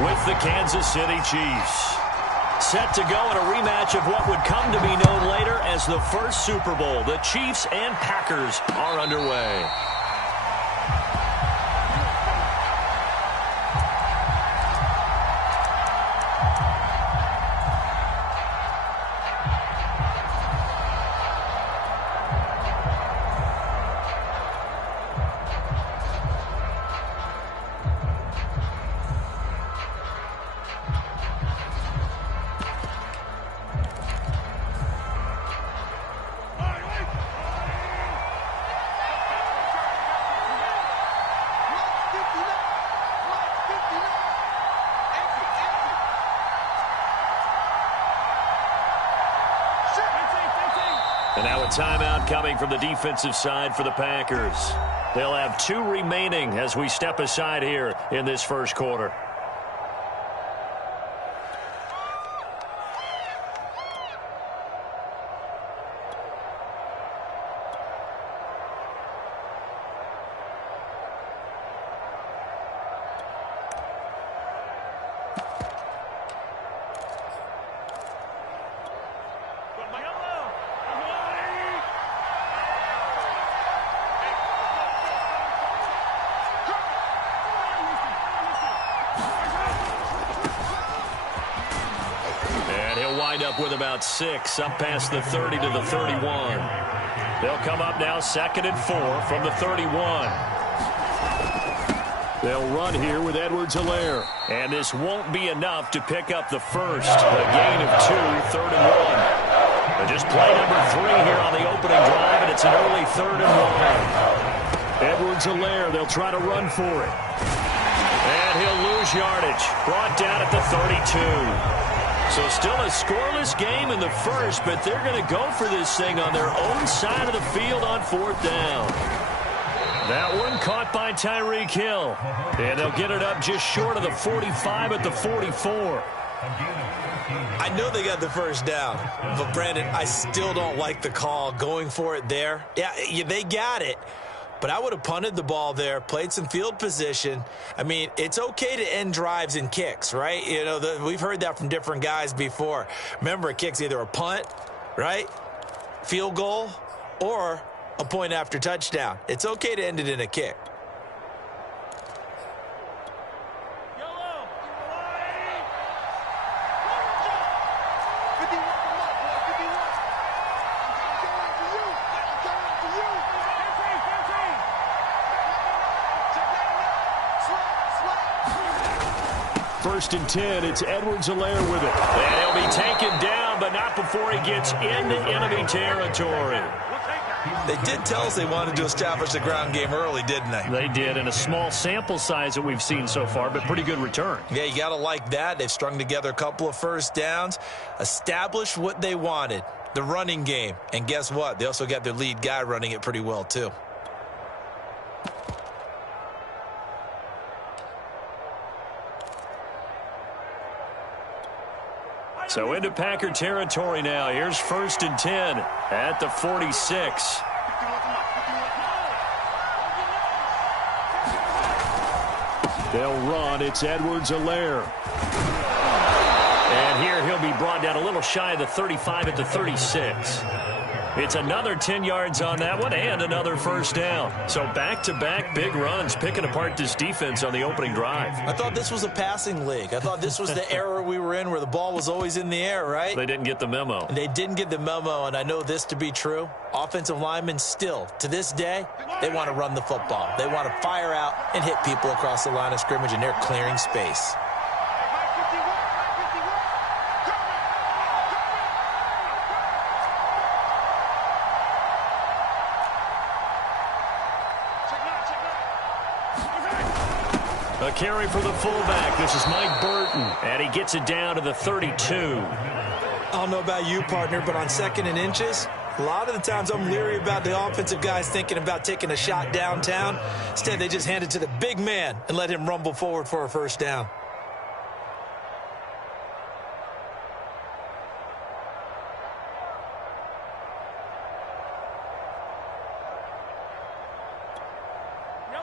with the Kansas City Chiefs. Set to go in a rematch of what would come to be known later as the first Super Bowl. The Chiefs and Packers are underway. And now a timeout coming from the defensive side for the Packers. They'll have 2 remaining as we step aside here in this first quarter. Up with about 6, up past the 30 to the 31. They'll come up now 2nd and 4 from the 31. They'll run here with Edwards-Helaire. And this won't be enough to pick up the first. A gain of 2, 3rd and 1. But just play number 3 here on the opening drive, and it's an early 3rd and 1. Edwards-Helaire, they'll try to run for it. And he'll lose yardage. Brought down at the 32. So still a scoreless game in the first, but they're going to go for this thing on their own side of the field on 4th down. That one caught by Tyreek Hill. And they'll get it up just short of the 45 at the 44. I know they got the first down, but Brandon, I still don't like the call going for it there. Yeah, they got it. But I would have punted the ball there, played some field position. I mean, it's okay to end drives and kicks, right? You know, we've heard that from different guys before. Remember, a kick's either a punt, right, field goal, or a point after touchdown. It's okay to end it in a kick. First and 10, it's Edwards-Helaire with it. And he'll be taken down, but not before he gets into enemy territory. They did tell us they wanted to establish the ground game early, didn't they? They did, and a small sample size that we've seen so far, but pretty good return. Yeah, you got to like that. They've strung together a couple of first downs, established what they wanted, the running game. And guess what? They also got their lead guy running it pretty well, too. So into Packer territory now. Here's 1st and 10 at the 46. They'll run. It's Edwards-Helaire. And here he'll be brought down a little shy of the 35 at the 36. It's another 10 yards on that one and another first down. So back-to-back big runs picking apart this defense on the opening drive. I thought this was a passing league. I thought this was the era we were in where the ball was always in the air, right? They didn't get the memo. And they didn't get the memo, and I know this to be true. Offensive linemen still, to this day, they want to run the football. They want to fire out and hit people across the line of scrimmage, and they're clearing space. A carry for the fullback. This is Mike Burton, and he gets it down to the 32. I don't know about you, partner, but on 2nd and inches, a lot of the times I'm leery about the offensive guys thinking about taking a shot downtown. Instead, they just hand it to the big man and let him rumble forward for a first down.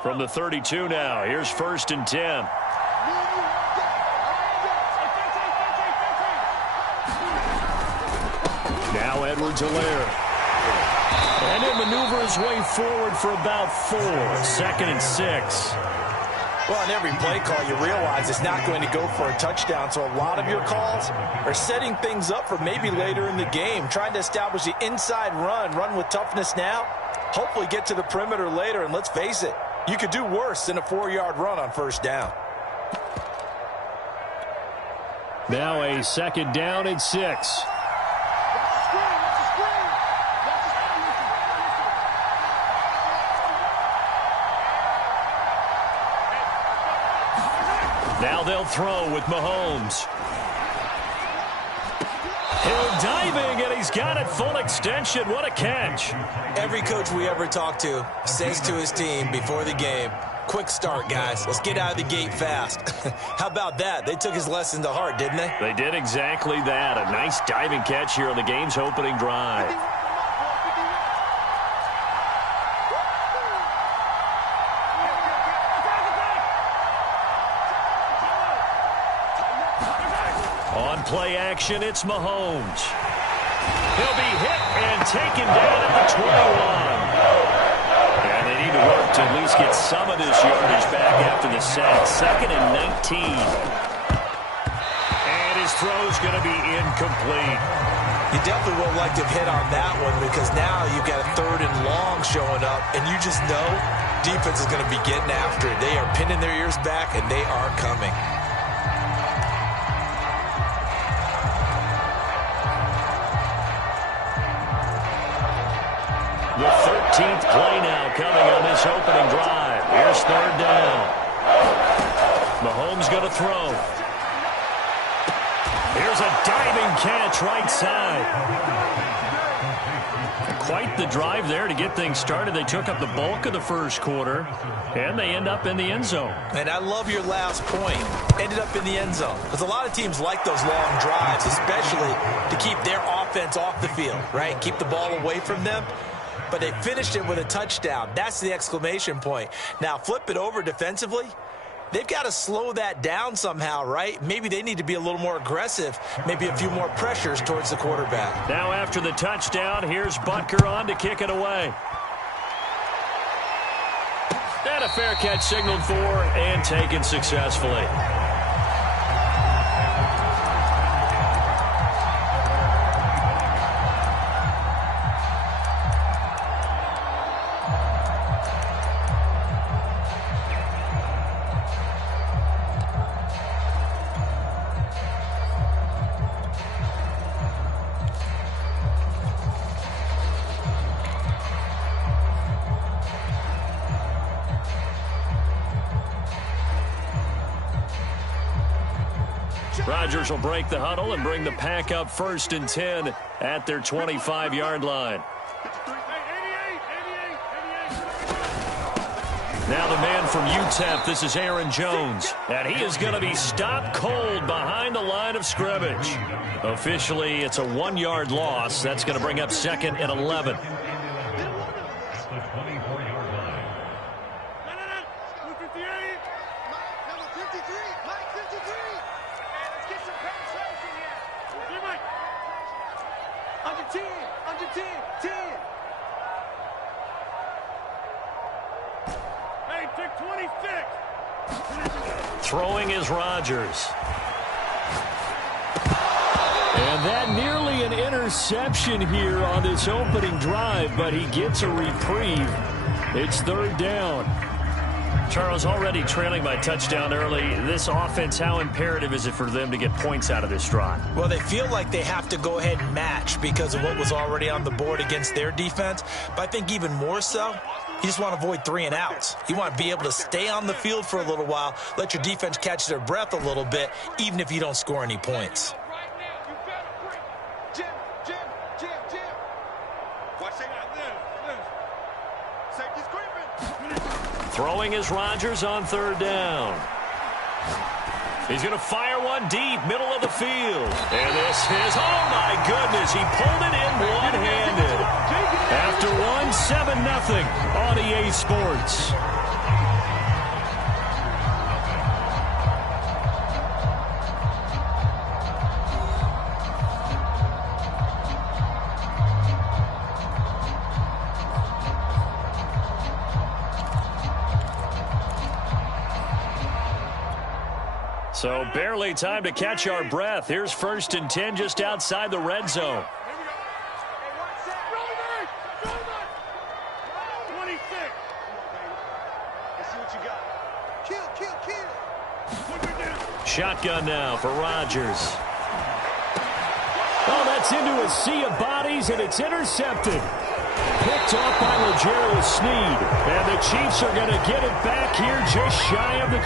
From the 32 now, here's 1st and 10. Now Edwards-Helaire. And he'll maneuver his way forward for about 4. 2nd and 6. Well, on every play call, you realize it's not going to go for a touchdown. So a lot of your calls are setting things up for maybe later in the game, trying to establish the inside run with toughness now, hopefully get to the perimeter later. And let's face it, you could do worse than a 4-yard run on 1st down. Now a 2nd down and 6. Now they'll throw with Mahomes. Hill diving, and he's got it full extension. What a catch. Every coach we ever talk to says to his team before the game, quick start, guys. Let's get out of the gate fast. How about that? They took his lesson to heart, didn't they? They did exactly that. A nice diving catch here on the game's opening drive. On play action, it's Mahomes. He'll be hit and taken down at the 21. And they need to work to at least get some of this yardage back after the sack. 2nd and 19. And his throw's going to be incomplete. You definitely would like to have hit on that one because now you've got a 3rd and long showing up, and you just know defense is going to be getting after it. They are pinning their ears back, and they are coming. The 13th play now coming on this opening drive. Here's 3rd down. Mahomes going to throw. Here's a diving catch right side. Quite the drive there to get things started. They took up the bulk of the 1st quarter, and they end up in the end zone. And I love your last point. Ended up in the end zone. Because a lot of teams like those long drives, especially to keep their offense off the field, right? Keep the ball away from them. But they finished it with a touchdown. That's the exclamation point. Now, flip it over defensively. They've got to slow that down somehow, right? Maybe they need to be a little more aggressive. Maybe a few more pressures towards the quarterback. Now after the touchdown, here's Butker on to kick it away. And a fair catch signaled for and taken successfully. Rodgers will break the huddle and bring the pack up 1st and 10 at their 25-yard line. Now the man from UTEP, this is Aaron Jones. And he is going to be stopped cold behind the line of scrimmage. Officially, it's a 1-yard loss. That's going to bring up 2nd and 11. Throwing is Rodgers. And that nearly an interception here on this opening drive, but he gets a reprieve. It's 3rd down. Charles, already trailing by touchdown early. This offense, how imperative is it for them to get points out of this drive? Well, they feel like they have to go ahead and match because of what was already on the board against their defense. But I think even more so, you just want to avoid 3 and outs. You want to be able to stay on the field for a little while, let your defense catch their breath a little bit, even if you don't score any points. Throwing is Rodgers on 3rd down. He's going to fire one deep, middle of the field. And this is, oh my goodness, he pulled it in one-handed. After 7-0 on EA Sports. So barely time to catch our breath. Here's 1st and 10 just outside the red zone. Shotgun now for Rodgers. Oh, that's into a sea of bodies, and it's intercepted. Picked off by L'Jarius Sneed. And the Chiefs are going to get it back here just shy of the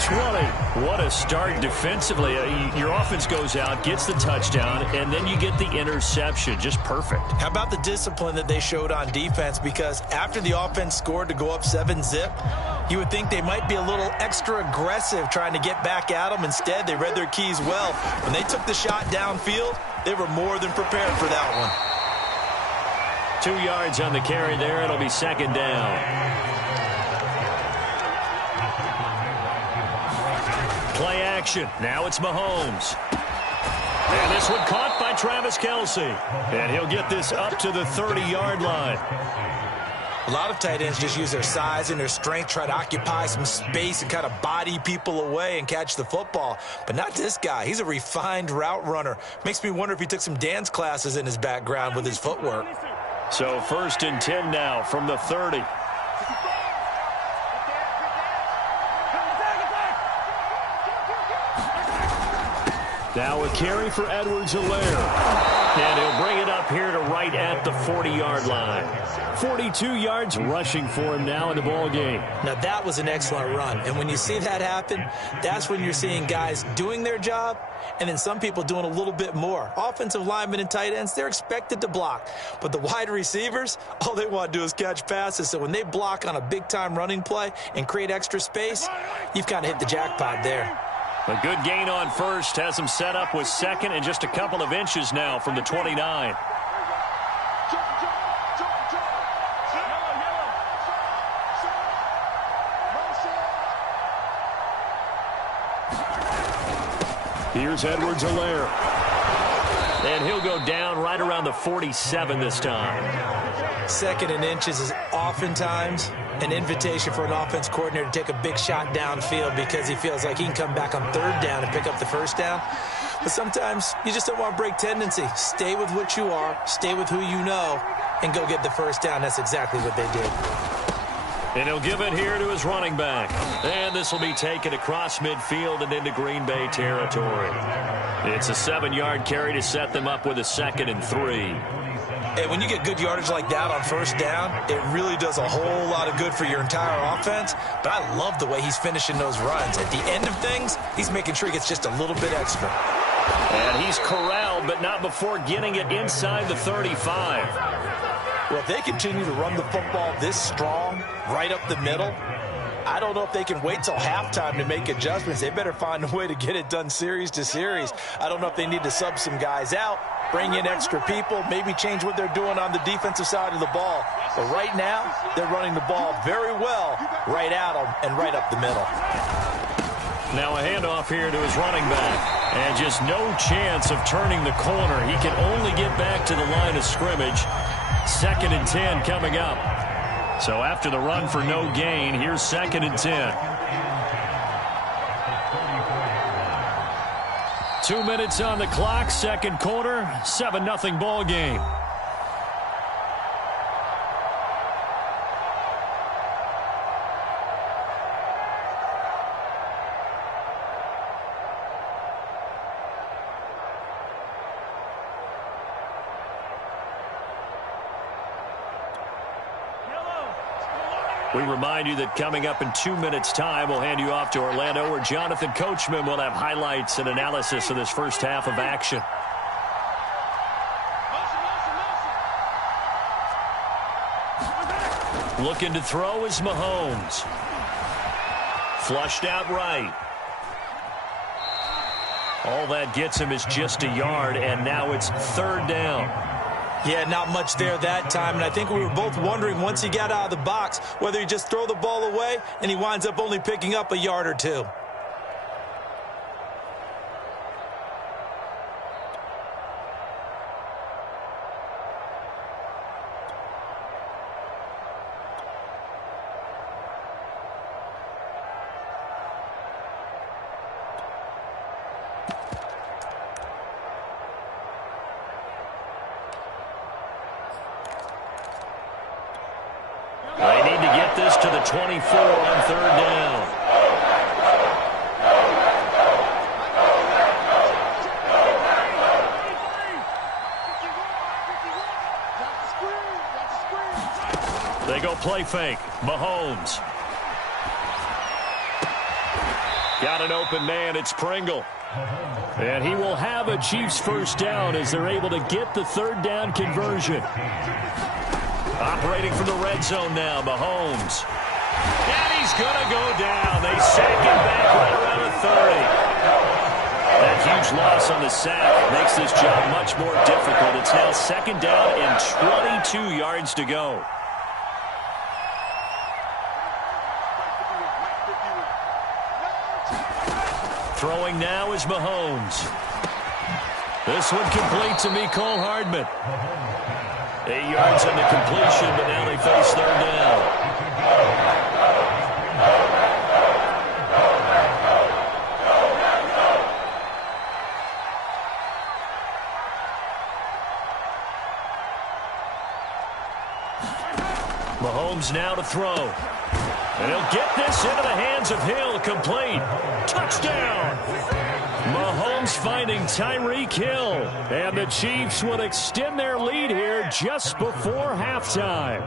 20. What a start defensively. Your offense goes out, gets the touchdown, and then you get the interception. Just perfect. How about the discipline that they showed on defense? Because after the offense scored to go up 7-zip, you would think they might be a little extra aggressive trying to get back at them. Instead, they read their keys well. When they took the shot downfield, they were more than prepared for that one. 2 yards on the carry there. It'll be 2nd down. Play action. Now it's Mahomes. And this one caught by Travis Kelce. And he'll get this up to the 30-yard line. A lot of tight ends just use their size and their strength, try to occupy some space and kind of body people away and catch the football. But not this guy. He's a refined route runner. Makes me wonder if he took some dance classes in his background with his footwork. So 1st and 10 now from the 30. Now a carry for Edwards-Helaire. And he'll bring it up here to right at the 40-yard line. 42 yards rushing for him now in the ball game. Now that was an excellent run. And when you see that happen, that's when you're seeing guys doing their job and then some people doing a little bit more. Offensive linemen and tight ends, they're expected to block. But the wide receivers, all they want to do is catch passes. So when they block on a big-time running play and create extra space, you've kind of hit the jackpot there. A good gain on 1st. Has him set up with 2nd and just a couple of inches now from the 29. Here's Edwards-Helaire. And he'll go down right around the 47 this time. 2nd and inches is oftentimes an invitation for an offense coordinator to take a big shot downfield because he feels like he can come back on 3rd down and pick up the 1st down. But sometimes you just don't want to break tendency. Stay with what you are, stay with who you know, and go get the 1st down. That's exactly what they did. And he'll give it here to his running back. And this will be taken across midfield and into Green Bay territory. It's a 7-yard carry to set them up with a 2nd and 3. Hey, when you get good yardage like that on 1st down, it really does a whole lot of good for your entire offense. But I love the way he's finishing those runs. At the end of things, he's making sure he gets just a little bit extra. And he's corralled, but not before getting it inside the 35. Well, if they continue to run the football this strong, right up the middle, I don't know if they can wait till halftime to make adjustments. They better find a way to get it done series to series. I don't know if they need to sub some guys out, bring in extra people, maybe change what they're doing on the defensive side of the ball. But right now, they're running the ball very well right at them and right up the middle. Now a handoff here to his running back. And just no chance of turning the corner. He can only get back to the line of scrimmage. 2nd and 10 coming up. So after the run for no gain, here's 2nd and 10. 2 minutes on the clock, 2nd quarter, 7-0 ball game. We remind you that coming up in 2 minutes' time, we'll hand you off to Orlando, where Jonathan Coachman will have highlights and analysis of this first half of action. Looking to throw is Mahomes. Flushed out right. All that gets him is just a yard, and now it's 3rd down. Yeah, not much there that time, and I think we were both wondering once he got out of the box whether he just throw the ball away and he winds up only picking up a yard or two. get this to the 24 on third down. They go play fake. Mahomes. Got an open man. It's Pringle. And he will have a Chiefs first down as they're able to get the third down conversion. Operating from the red zone now, Mahomes. And he's going to go down. They sack him back right around the 30. That huge loss on the sack makes this job much more difficult. It's now second down and 22 yards to go. Throwing now is Mahomes. This one complete to Mecole Hardman. 8 yards on the completion, but now they face third down. Mahomes now to throw. And he'll get this into the hands of Hill. Complete. Touchdown. Mahomes finding Tyreek Hill. And the Chiefs will extend their lead here just before halftime.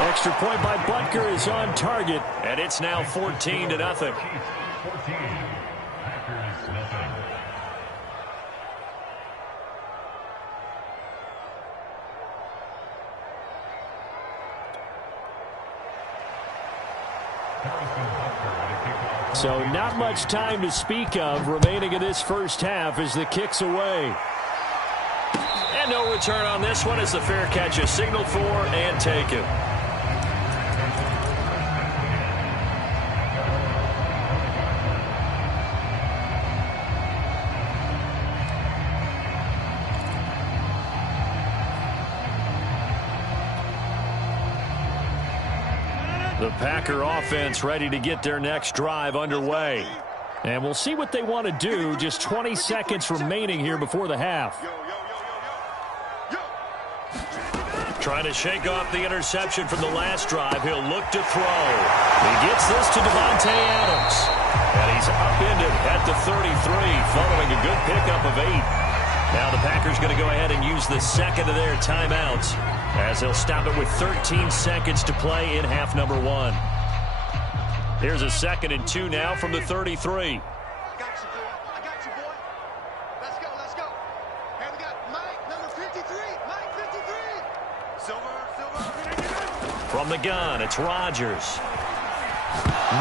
Extra point by Butker is on target. And it's now 14-0. So not much time to speak of remaining in this first half as the kick's away. And no return on this one as the fair catch is signaled for and taken. The Packer offense ready to get their next drive underway. And we'll see what they want to do. Just 20 seconds remaining here before the half. Trying to shake off the interception from the last drive. He'll look to throw. He gets this to Devontae Adams. And he's upended at the 33 following a good pickup of 8. Now the Packers going to go ahead and use the second of their timeouts as they'll stop it with 13 seconds to play in half number 1. Here's a 2nd and 2 now from the 33. From the gun, it's Rodgers.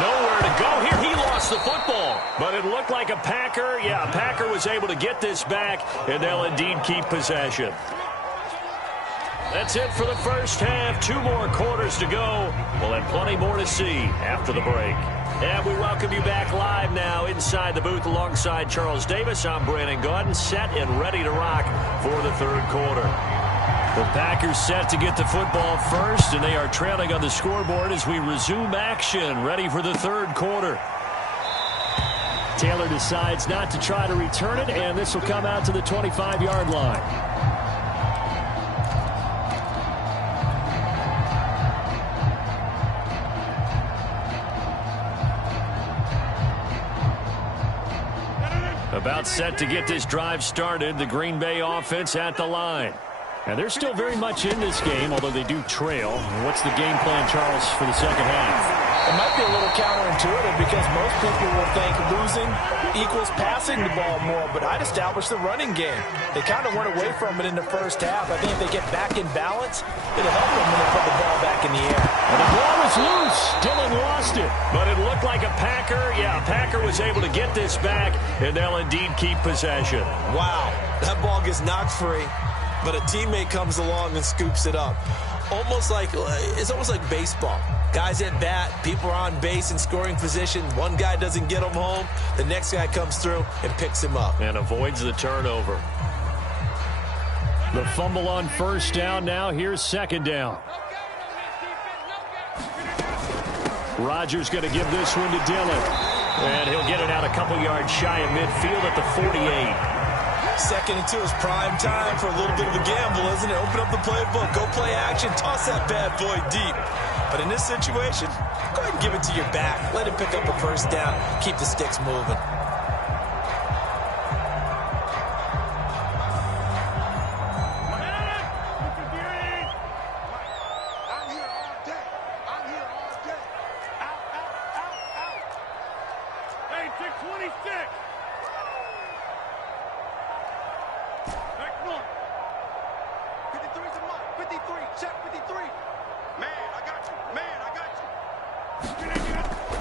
Nowhere to go here. He lost the football. But it looked like a Packer. Yeah, a Packer was able to get this back, and they'll indeed keep possession. That's it for the first half. 2 more quarters to go. We'll have plenty more to see after the break. And we welcome you back live now inside the booth alongside Charles Davis. I'm Brandon Gaudin, set and ready to rock for the third quarter. The Packers set to get the football first, and they are trailing on the scoreboard as we resume action, ready for the third quarter. Taylor decides not to try to return it, and this will come out to the 25-yard line. About set to get this drive started, the Green Bay offense at the line. And they're still very much in this game, although they do trail. What's the game plan, Charles, for the second half? It might be a little counterintuitive because most people will think losing equals passing the ball more, but I'd establish the running game. They kind of went away from it in the first half. I think if they get back in balance, it'll help them when they put the ball back in the air. And the ball is loose. Dillon lost it. But it looked like a Packer. Yeah, a Packer was able to get this back, and they'll indeed keep possession. Wow, that ball gets knocked free, but a teammate comes along and scoops it up. It's almost like baseball. Guys at bat, people are on base in scoring position. One guy doesn't get him home. The next guy comes through and picks him up. And avoids the turnover. The fumble on first down now. Here's second down. Rodgers going to give this one to Dillon. And he'll get it out a couple yards shy of midfield at the 48. 2nd and 2 is prime time for a little bit of a gamble, isn't it? Open up the playbook, go play action, toss that bad boy deep. But in this situation, go ahead and give it to your back. Let him pick up a first down, keep the sticks moving.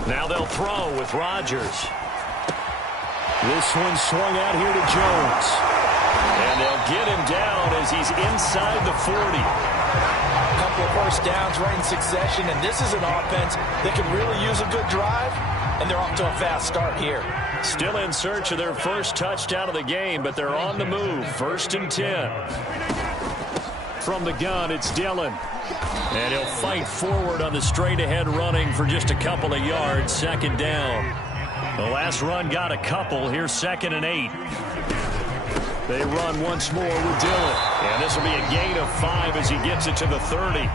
Now they'll throw with Rodgers. This one swung out here to Jones. And they'll get him down as he's inside the 40. A couple of first downs right in succession, and this is an offense that can really use a good drive, and they're off to a fast start here. Still in search of their first touchdown of the game, but they're on the move. 1st and 10. From the gun, it's Dillon. And he'll fight forward on the straight-ahead running for just a couple of yards. 2nd down. The last run got a couple. Here's 2nd and 8. They run once more with Dillon. And this will be a gain of 5 as he gets it to the 30.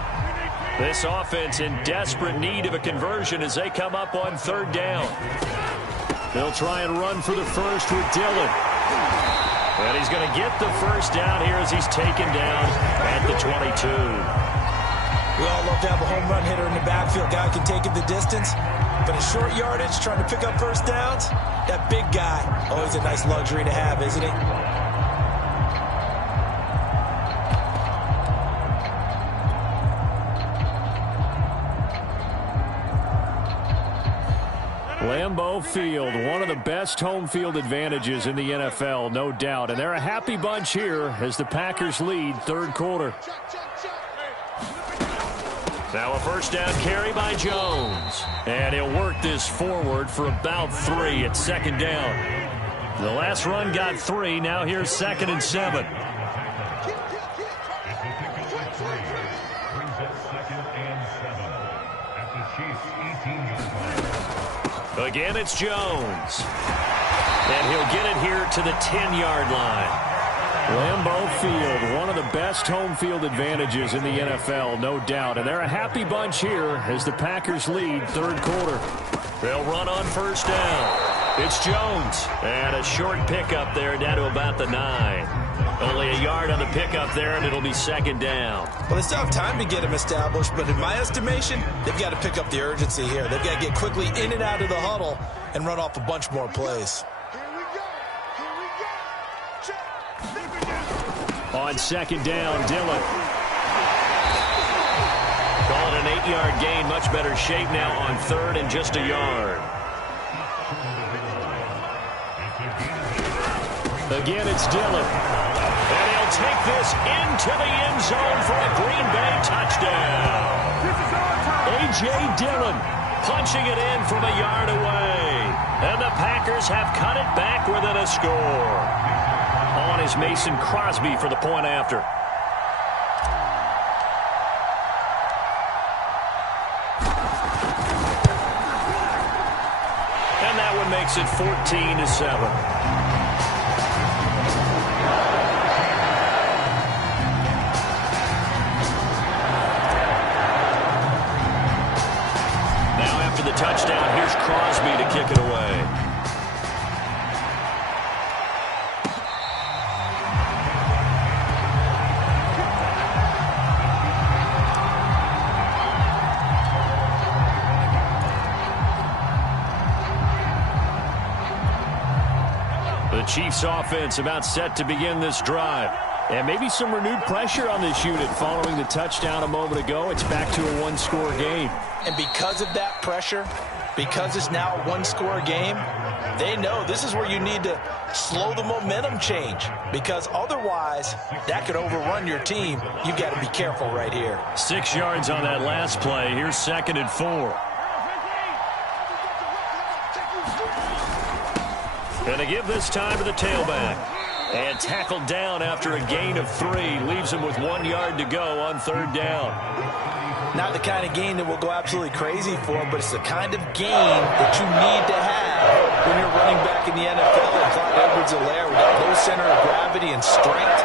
This offense in desperate need of a conversion as they come up on 3rd down. They'll try and run for the first with Dillon. And he's going to get the first down here as he's taken down at the 22. We all love to have a home run hitter in the backfield. Guy can take it the distance. But in short yardage, trying to pick up first downs, that big guy, always a nice luxury to have, isn't he? Lambeau Field, one of the best home field advantages in the NFL, no doubt. And they're a happy bunch here as the Packers lead 3rd quarter. Now a first down carry by Jones. And he'll work this forward for about 3 at 2nd down. The last run got 3. Now here's 2nd and 7. Again, it's Jones. And he'll get it here to the 10-yard line. Lambeau Field, one of the best home field advantages in the NFL, no doubt. And they're a happy bunch here as the Packers lead 3rd quarter. They'll run on first down. It's Jones. And a short pickup there down to about the 9. Only a yard on the pickup there, and it'll be 2nd down. Well, they still have time to get him established, but in my estimation, they've got to pick up the urgency here. They've got to get quickly in and out of the huddle and run off a bunch more plays. On 2nd down, Dillon. Call it an 8-yard gain. Much better shape now on 3rd and just a yard. Again, it's Dillon. And he'll take this into the end zone for a Green Bay touchdown. A.J. Dillon punching it in from a yard away. And the Packers have cut it back within a score. On is Mason Crosby for the point after. And that one makes it 14-7. The touchdown, here's Crosby to kick it away. The Chiefs offense about set to begin this drive. And maybe some renewed pressure on this unit following the touchdown a moment ago. It's back to a one-score game. And because of that pressure, because it's now a one-score game, they know this is where you need to slow the momentum change. Because otherwise, that could overrun your team. You've got to be careful right here. 6 yards on that last play. Here's 2nd and 4. And they give this time to the tailback. And tackled down after a gain of 3. Leaves him with 1 yard to go on 3rd down. Not the kind of game that will go absolutely crazy for him, but it's the kind of game that you need to have when you're running back in the NFL. And Clyde Edwards-Helaire with that low center of gravity and strength,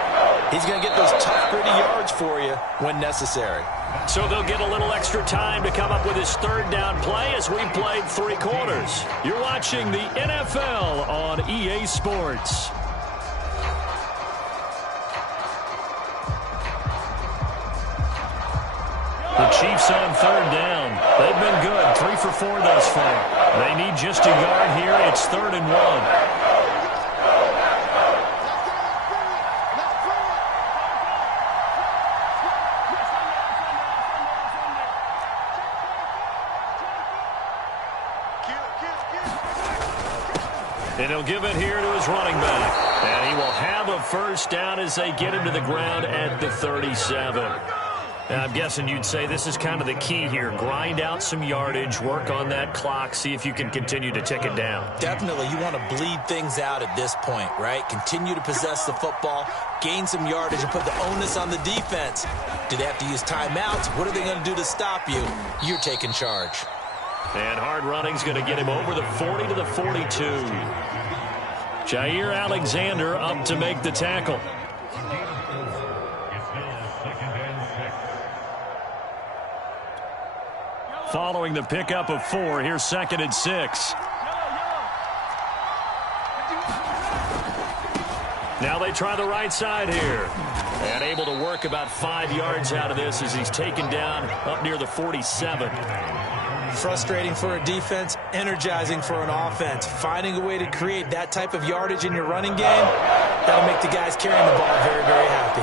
he's going to get those tough, gritty yards for you when necessary. So they'll get a little extra time to come up with his third down play as we've played 3 quarters. You're watching the NFL on EA Sports. The Chiefs on third down. They've been good, 3 for 4 thus far. They need just a yard here. It's 3rd and 1. And he'll give it here to his running back. And he will have a first down as they get him to the ground at the 37. And I'm guessing you'd say this is kind of the key here. Grind out some yardage, work on that clock, see if you can continue to tick it down. Definitely, you want to bleed things out at this point, right? Continue to possess the football, gain some yardage, and put the onus on the defense. Do they have to use timeouts? What are they going to do to stop you? You're taking charge. And hard running's going to get him over the 40 to the 42. Jair Alexander up to make the tackle. Following the pickup of 4, here's 2nd and 6. Now they try the right side here. And able to work about 5 yards out of this as he's taken down up near the 47. Frustrating for a defense, energizing for an offense. Finding a way to create that type of yardage in your running game, that'll make the guys carrying the ball very, very happy.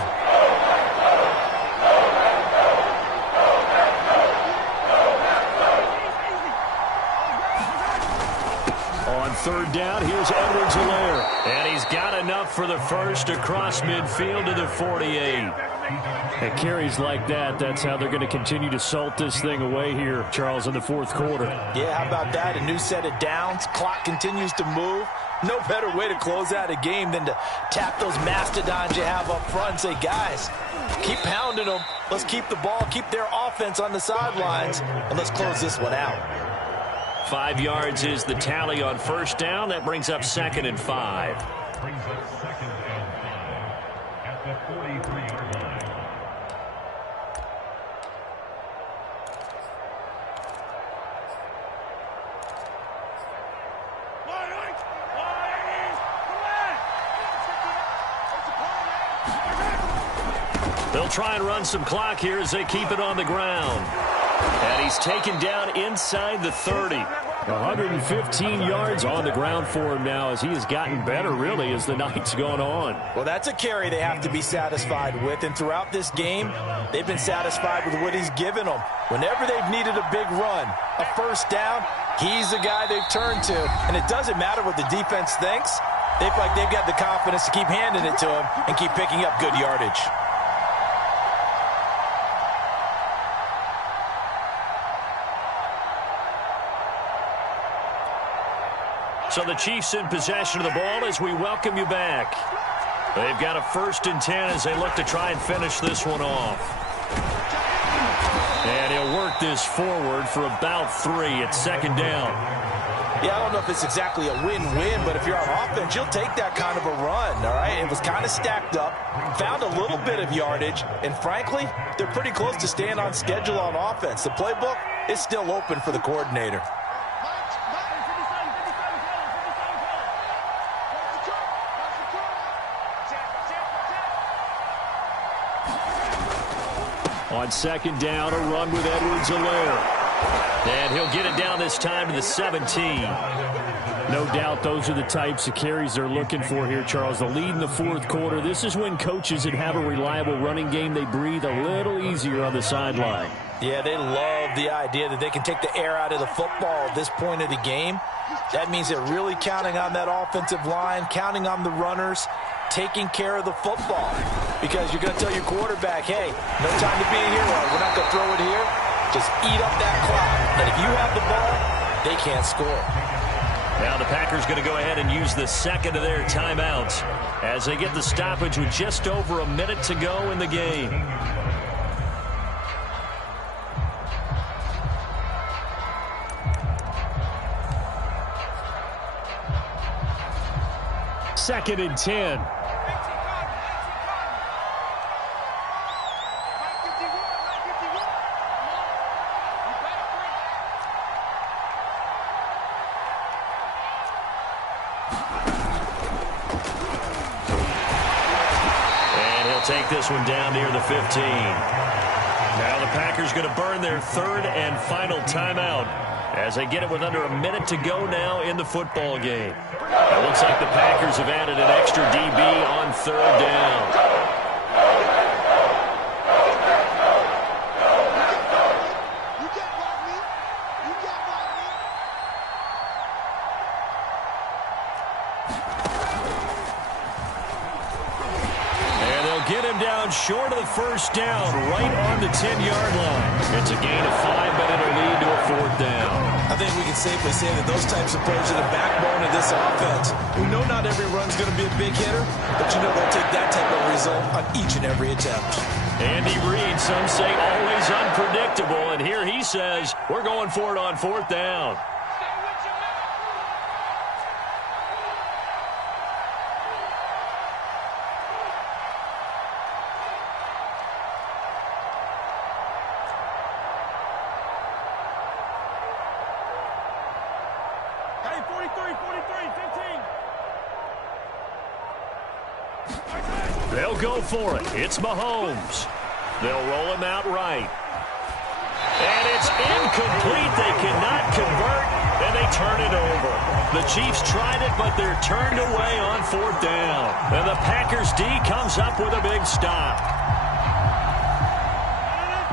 Third down, here's Edwards-Helaire. And he's got enough for the first across midfield to the 48. And carries like that, that's how they're going to continue to salt this thing away here, Charles, in the 4th quarter. Yeah, how about that? A new set of downs. Clock continues to move. No better way to close out a game than to tap those mastodons you have up front and say, guys, keep pounding them. Let's keep the ball, keep their offense on the sidelines, and let's close this one out. 5 yards is the tally on first down. That brings up 2nd and 5. At the 43-yard line. They'll try and run some clock here as they keep it on the ground. And he's taken down inside the 30. 115 yards on the ground for him now as he has gotten better, really, as the night's gone on. Well, that's a carry they have to be satisfied with. And throughout this game, they've been satisfied with what he's given them. Whenever they've needed a big run, a first down, he's the guy they've turned to. And it doesn't matter what the defense thinks. They feel like they've got the confidence to keep handing it to him and keep picking up good yardage. So the Chiefs in possession of the ball as we welcome you back. They've got a 1st and 10 as they look to try and finish this one off. And he'll work this forward for about 3 at 2nd down. Yeah, I don't know if it's exactly a win-win, but if you're on offense, you'll take that kind of a run, all right? It was kind of stacked up, found a little bit of yardage, and frankly, they're pretty close to staying on schedule on offense. The playbook is still open for the coordinator. On 2nd down, a run with Edwards-Helaire. And he'll get it down this time to the 17. No doubt those are the types of carries they're looking for here, Charles. The lead in the 4th quarter. This is when coaches that have a reliable running game, they breathe a little easier on the sideline. Yeah, they love the idea that they can take the air out of the football at this point of the game. That means they're really counting on that offensive line, counting on the runners, taking care of the football. Because you're going to tell your quarterback, hey, no time to be a hero. We're not going to throw it here. Just eat up that clock. And if you have the ball, they can't score. Now the Packers going to go ahead and use the 2nd of their timeouts as they get the stoppage with just over a minute to go in the game. 2nd and 10. Take this one down near the 15. Now the Packers going to burn their 3rd and final timeout as they get it with under a minute to go now in the football game. It looks like the Packers have added an extra DB on 3rd down. Get him down short of the 1st down, right on the 10-yard line. It's a gain of 5, but it'll lead to a 4th down. I think we can safely say that those types of plays are the backbone of this offense. We know not every run's going to be a big hitter, but you know they'll take that type of result on each and every attempt. Andy Reid, some say always unpredictable, and here he says, we're going for it on 4th down. They'll go for it. It's Mahomes. They'll roll him out right. And it's incomplete. They cannot convert, and they turn it over. The Chiefs tried it, but they're turned away on 4th down. And the Packers D comes up with a big stop.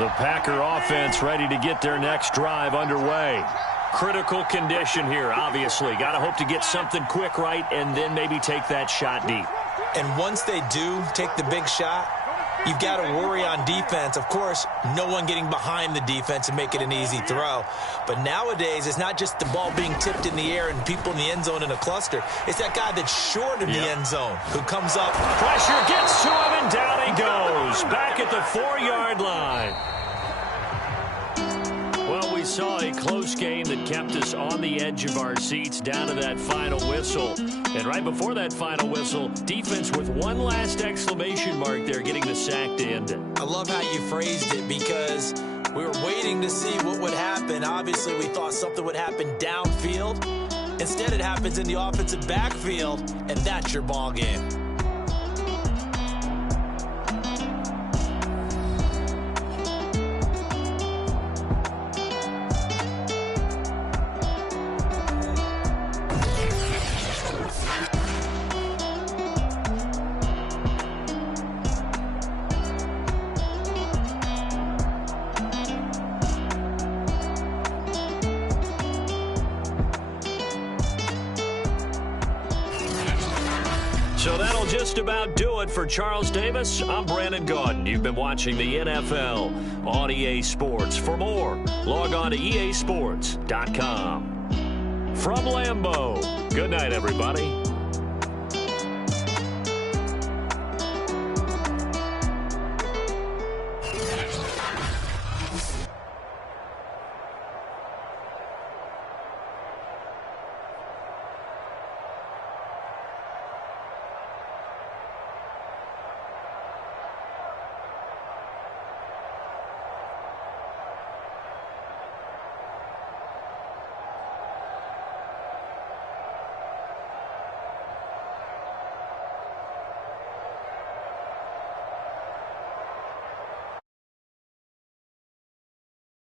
The Packer offense ready to get their next drive underway. Critical condition here, obviously. Got to hope to get something quick right and then maybe take that shot deep. And once they do take the big shot, you've got to worry on defense. Of course, no one getting behind the defense and make it an easy throw. But nowadays, it's not just the ball being tipped in the air and people in the end zone in a cluster. It's that guy that's short of the end zone who comes up. Pressure gets to him, and down he goes. Back at the 4-yard line. Well, we saw a close game that kept us on the edge of our seats down to that final whistle. And right before that final whistle, defense with one last exclamation mark there, getting the sack to end it. I love how you phrased it because we were waiting to see what would happen. Obviously, we thought something would happen downfield. Instead, it happens in the offensive backfield, and that's your ball game. So that'll just about do it for Charles Davis. I'm Brandon Gaudin. You've been watching the NFL on EA Sports. For more, log on to easports.com. From Lambeau, good night, everybody.